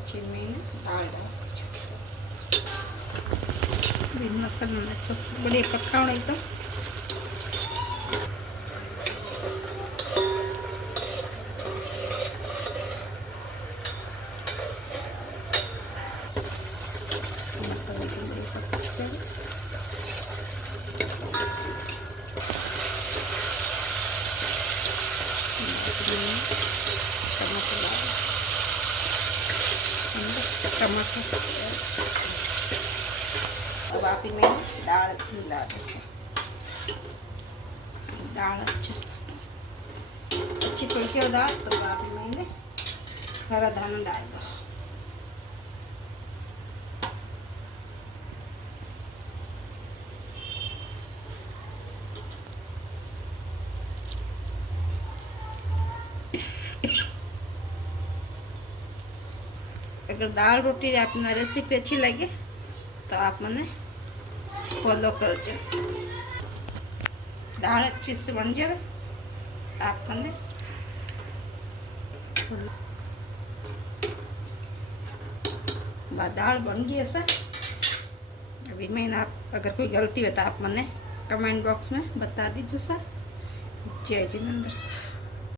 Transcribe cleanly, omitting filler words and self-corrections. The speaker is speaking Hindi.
પછી મેં દાળ નાખી मसाला अच्छा बड़े पकावण एकदम मसाला टमाटर अब आप में दाल मिला दीजिए दाल अच्छे से अच्छी पकी हो दाल तो आप में हरा धाना डाल दो अगर दाल रोटी आपने रेसिपी अच्छी लगे तो आप मैंने फॉलो करजो दाल अच्छी से बन जाए आप मैंने दाल बन गई ऐसा अभी मैंने आप अगर कोई गलती हो तो आप मैंने कमेंट बॉक्स में बता दीजिए सर जय जिनेंद्र सर।